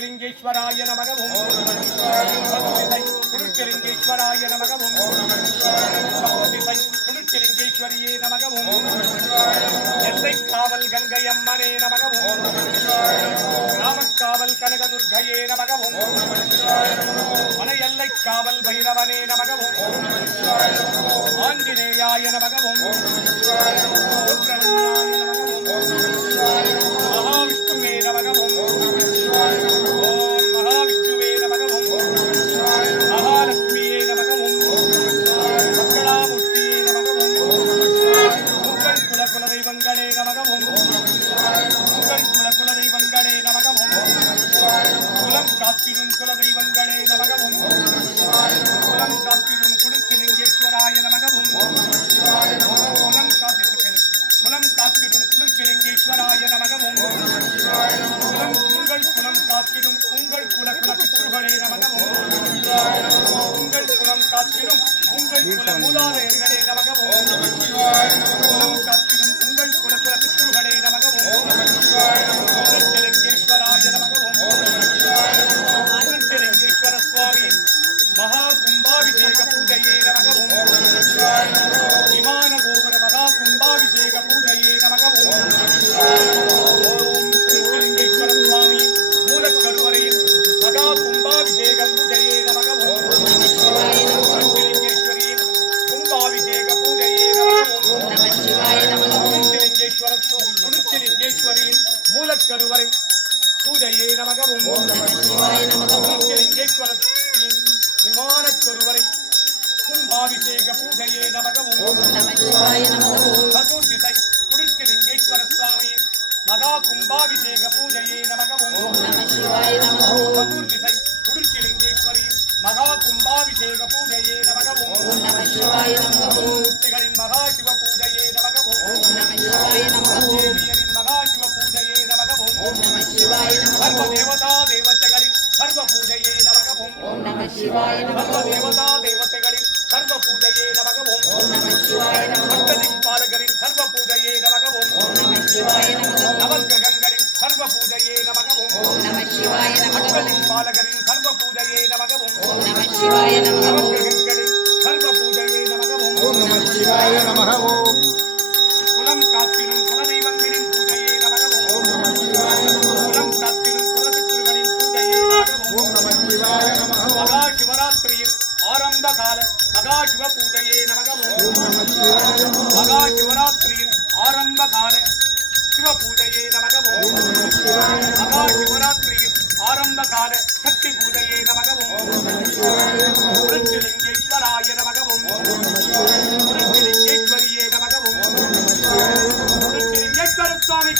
குருச்சலிங்கேஸ்வராய நமகவும் குருச்சலிங்கேஸ்வராய நமகவும் குருச்சலிங்கேஸ்வரியே நமகவும் எல்லை காவல் கங்கை அம்மனே நமகவும் ராமக்காவல் கனகதுர்கையே நமகவும் மன எல்லை காவல் பைரவனே நமகவும் ஆஞ்சநேயாய நமகவும் சுப்பிரமணியாய நமகவும் மகாவிஷ்ணுவே நமகவும் ஓம் மகாவிஷ்ணுவே நமகவும் மகாலட்சுமியே நமகவும் மங்களாமூர்த்தியே நமகவும் உங்கள் குல தெய்வங்களே நமகவும் உங்கள் குல தெய்வங்களே நமகவும் குலம் காத்திடும் குல தெய்வங்களே நமகவும் குலம் காத்திடும் குருச்சலிங்கேஸ்வராய நமகவும் குலம் காத்திடும் குருச்சலிங்கேஸ்வராய நமகவும் குலம் காத்திடும் உங்கள் குல பித்ருகளே நமகவும் உங்கள் குலம் காத்திடும் உங்கள் குல மூதாதையர்களே நமகவும் குலம் காத்திடும் உங்கள் குல பித்ருகளே நமகவும் குருச்சலிங்கேஸ்வராய நமகவும் குருச்சலிங்கேஸ்வர சுவாமி மகா கும்பாபிஷேக பூஜையே நமகவும் விமான கோபுர மகா கும்பாபிஷேக பூஜையே நமகவும் ஓம் குருச்சலிங்கேஸ்வர சுவாமி மூலக்கருவரையில் மகா கும்பாபிஷேக பூஜையே நமகவும் குருச்சலிங்கேஸ்வரியின் கும்பாபிஷேக பூஜையே நமகவும் குருச்சலிங்கேஸ்வரியின் மூலக்கருவரை பூஜையே நமகவும் குருச்சலிங்கேஸ்வர விமானக்கருவரை கும்பாபிஷேக பூஜையே நமகவும் சதுர்திசை குருச்சலிங்கேஸ்வர சுவாமி மகா கும்பாபிஷேக பூஜையே நமகவும் சதுர்திசை குருச்சலிங்கேஸ்வரி மகா கும்பாபிஷேக பூஜையே நமகவும் மூர்த்திகளின் மகா சிவ பூஜையே நமகவும் தேவியரின் மகா சிவ பூஜையே நமகவும் சர்வ தேவதா தேவதைகளின் சர்வ பூஜையே நமகவும் சர்வ தேவதா தேவதைகளின் சர்வ பூஜையே நமகவும் பாலகரின் சர்வ பூஜையே நமகவும் நவகிரகங்களின் சர்வ பூஜையே நமகவும் பாலகரின் சர்வ பூஜையே நமகவும் நவகிரகங்களின் சர்வ பூஜையே நமகவும் குலம் காத்திடும் குலதெய்வங்களின் பூஜையே நமகவும் குலம் காத்திடும் குலபித்ருகளின் பூஜையே நமகவும் மகா சிவராத்திரியில் ஆரம்ப கால மகா சிவ பூஜையே நமகவும் மகா சிவராத்திரியில் ஆரம்ப கால சிவ பூஜையே நமகவும் மகா சிவராத்திரியில் ஆரம்ப கால சக்தி பூஜையே நமகவும் குருச்சலிங்கேஸ்வராய நமகவும் குருச்சலிங்கேஸ்வரியே நமகவும் குருச்சலிங்கேஸ்வர சுவாமி